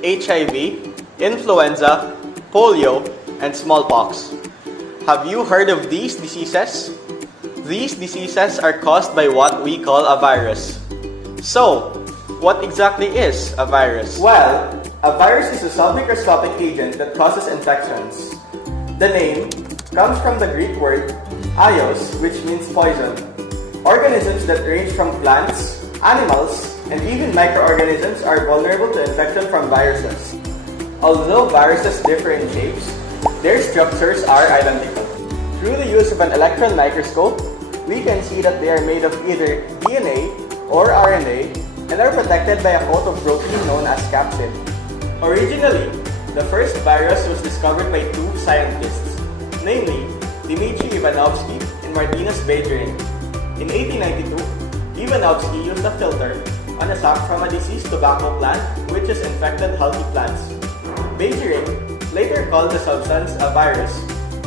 HIV, influenza, polio, and smallpox. Have you heard of these diseases? These diseases are caused by what we call a virus. So, what exactly is a virus? Well, a virus is a submicroscopic agent that causes infections. The name comes from the Greek word ios, which means poison. Organisms that range from plants, animals, and even microorganisms are vulnerable to infection from viruses. Although viruses differ in shapes, their structures are identical. Through the use of an electron microscope, we can see that they are made of either DNA or RNA and are protected by a coat of protein known as capsid. Originally, the first virus was discovered by two scientists, namely Dmitry Ivanovsky and Martinus Beijering. In 1892, Ivanovsky used a filter on a sac from a diseased tobacco plant which has infected healthy plants. Beijering later called the substance a virus,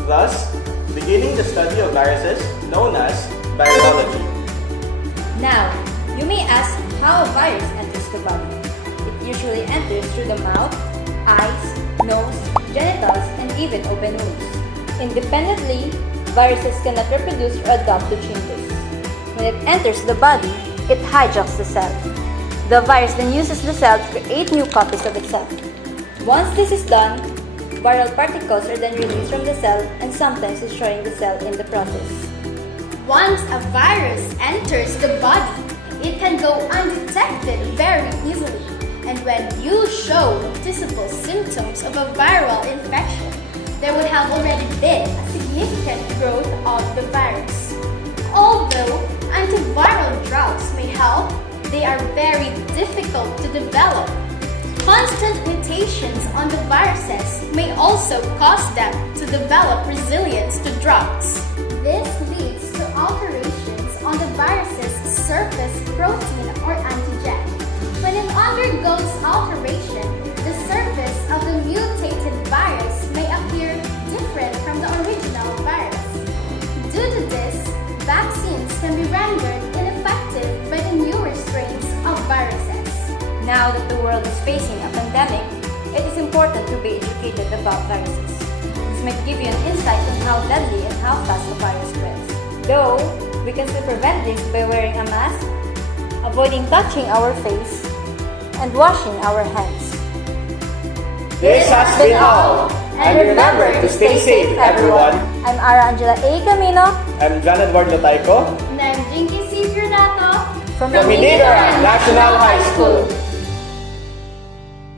thus beginning the study of viruses known as virology. Now, you may ask how a virus enters the body. It usually enters through the mouth, eyes, nose, genitals, and even open wounds. Independently, viruses cannot reproduce or adapt to changes. When it enters the body, it hijacks the cell. The virus then uses the cell to create new copies of itself. Once this is done, viral particles are then released from the cell and sometimes destroying the cell in the process. Once a virus enters the body, it can go undetected very easily. And when you show noticeable symptoms of a viral infection, there would have already been a significant growth of the virus. Although antiviral drugs may help, they are very difficult to develop. Constant mutations on the viruses may also cause them to develop resilience to drugs. This leads to alterations on the virus's surface protein or antigen. When it undergoes alteration, the surface of the mutated virus may appear different from the original virus. Due to this, vaccines can be rendered ineffective by the newer strains of viruses. Now that the world is facing a pandemic, it is important to be educated about viruses. This might give you an insight on how deadly and how fast the virus spreads. Though, we can still prevent this by wearing a mask, avoiding touching our face, and washing our hands. This has been all! And remember to stay safe, everyone! I'm Ara Angela A. Camino I'm John Eduardo Taico And I'm Jinky C. Granato from from Inigaran National High School.